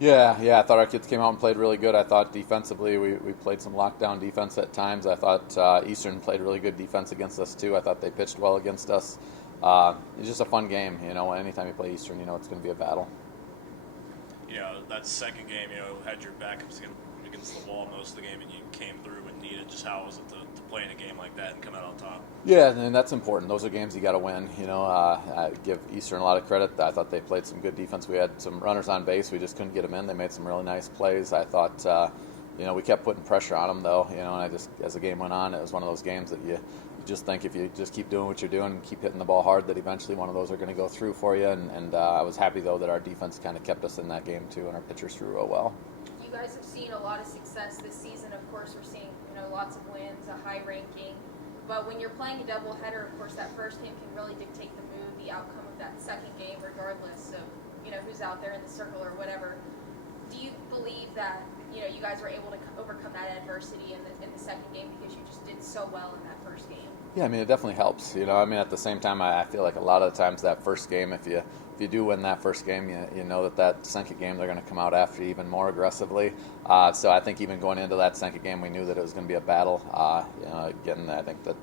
Yeah, I thought our kids came out and played really good. I thought defensively we played some lockdown defense at times. I thought Eastern played really good defense against us too. I thought they pitched well against us. It's just a fun game, you know. Anytime you play Eastern, you know it's going to be a battle. That second game, had your backups against the wall most of the game, and you came through and needed. Just how was it to play in a game like that and come out on top? Yeah, and that's important. Those are games you got to win. You know, I give Eastern a lot of credit. I thought they played some good defense. We had some runners on base. We just couldn't get them in. They made some really nice plays. I thought, we kept putting pressure on them though. You know, and I just as the game went on, it was one of those games that you just think if you just keep doing what you're doing and keep hitting the ball hard, that eventually one of those are going to go through for you. And I was happy though that our defense kind of kept us in that game too, and our pitchers threw real well. You guys have seen a lot of success this season. Of course, we're seeing lots of wins, a high ranking. But when you're playing a doubleheader, of course, that first game can really dictate the mood, the outcome of that second game, regardless of who's out there in the circle or whatever. Do you believe that you guys were able to overcome that adversity in the second game because you just did so well in that first game? Yeah, I mean, it definitely helps. You know, I mean, at the same time, I feel like a lot of the times that first game, if you do win that first game, you know that second game they're going to come out after you even more aggressively. So I think even going into that second game, we knew that it was going to be a battle. Again, I think that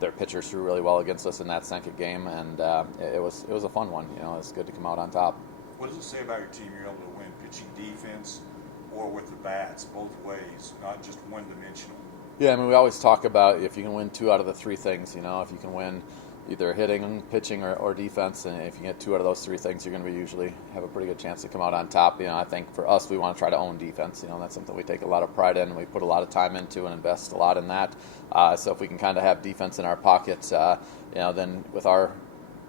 their pitchers threw really well against us in that second game, and it was a fun one. You know, it's good to come out on top. What does it say about your team? You're able to win pitching, defense, or with the bats, both ways, not just one-dimensional. Yeah, I mean, we always talk about if you can win two out of the three things, if you can win either hitting, pitching, or defense, and if you get two out of those three things, you're going to usually have a pretty good chance to come out on top. I think for us, we want to try to own defense. That's something we take a lot of pride in. We put a lot of time into and invest a lot in that. So if we can kind of have defense in our pockets, then with our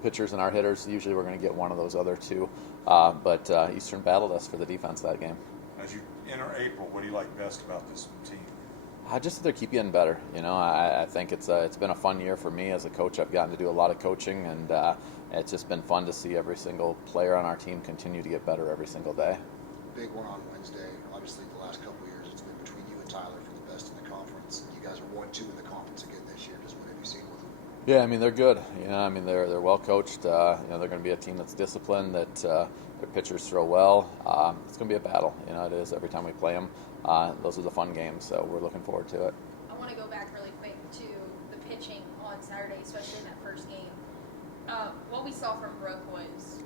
pitchers and our hitters, usually we're going to get one of those other two. But Eastern battled us for the defense that game. As you enter April, what do you like best about this team? Just that they keep getting better. I think it's been a fun year for me as a coach. I've gotten to do a lot of coaching, and it's just been fun to see every single player on our team continue to get better every single day. Big one on Wednesday. Obviously, the last couple of years, it's been between you and Tyler for the best in the conference. You guys are 1-2 in the conference again this year. Just what have you seen with them? Yeah, I mean they're good. They're well coached. They're going to be a team that's disciplined. That their pitchers throw well. It's going to be a battle. It is every time we play them. Those are the fun games, so we're looking forward to it. I want to go back really quick to the pitching on Saturday, especially in that first game. What we saw from Brooke was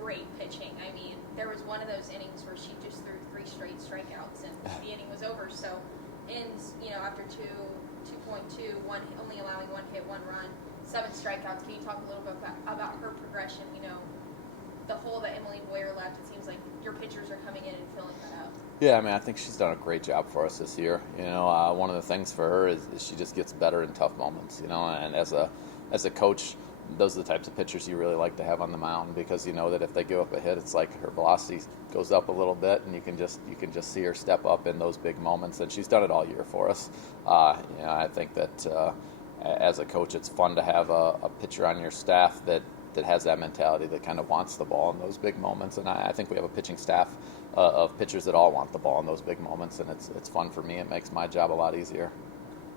great pitching. I mean, there was one of those innings where she just threw 3 straight strikeouts, and the inning was over. So, after 2.2, only allowing 1 hit, 1 run, 7 strikeouts. Can you talk a little bit about her progression? The hole that Emily Boyer left. It seems like your pitchers are coming in and filling that up. Yeah, I mean, I think she's done a great job for us this year. One of the things for her is she just gets better in tough moments. And as a coach, those are the types of pitchers you really like to have on the mound, because you know that if they give up a hit, it's like her velocity goes up a little bit, and you can just see her step up in those big moments. And she's done it all year for us. I think that as a coach, it's fun to have a pitcher on your staff that has that mentality, that kind of wants the ball in those big moments. And I think we have a pitching staff of pitchers that all want the ball in those big moments, and it's fun for me. It makes my job a lot easier.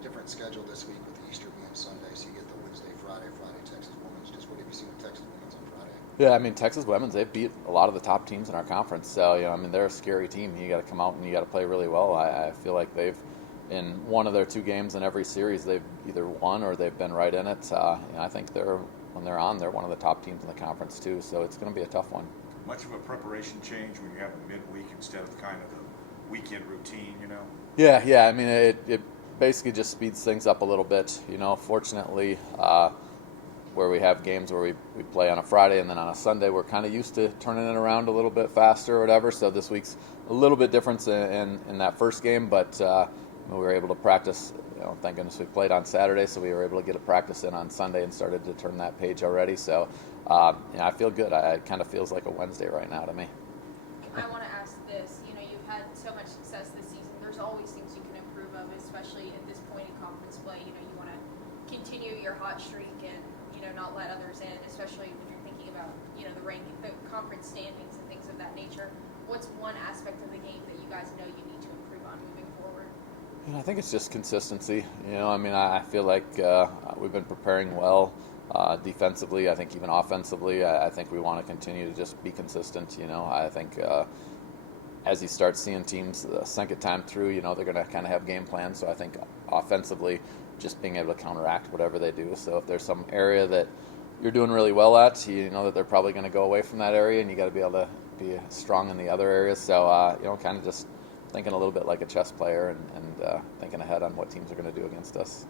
Different schedule this week with Easter being Sunday, so you get the Wednesday, Friday, Texas Women's. Just what have you seen with Texas Women's on Friday? Yeah, I mean, Texas Women's, they've beat a lot of the top teams in our conference. So, they're a scary team. You got to come out and you got to play really well. I feel like they've, in one of their 2 games in every series, they've either won or they've been right in it. I think when they're on, they're one of the top teams in the conference too. So it's going to be a tough one. Much of a preparation change when you have a midweek instead of kind of the weekend routine, Yeah. I mean, it basically just speeds things up a little bit. Fortunately, where we have games where we play on a Friday and then on a Sunday, we're kind of used to turning it around a little bit faster or whatever. So this week's a little bit different in that first game, but we were able to practice. Thank goodness we played on Saturday, so we were able to get a practice in on Sunday and started to turn that page already. So, I feel good. It kind of feels like a Wednesday right now to me. I want to ask this. You've had so much success this season. There's always things you can improve of, especially at this point in conference play. You want to continue your hot streak and not let others in, especially when you're thinking about the ranking, the conference standings, and things of that nature. What's one aspect of the game that you guys know you need to improve on moving forward? I think it's just consistency. I feel like we've been preparing well defensively. I think even offensively, I think we want to continue to just be consistent. I think as you start seeing teams second time through, you know they're going to kind of have game plans. So I think offensively, just being able to counteract whatever they do. So if there's some area that you're doing really well at, you know that they're probably going to go away from that area, and you got to be able to be strong in the other areas. So you know, kind of just thinking a little bit like a chess player and thinking ahead on what teams are going to do against us.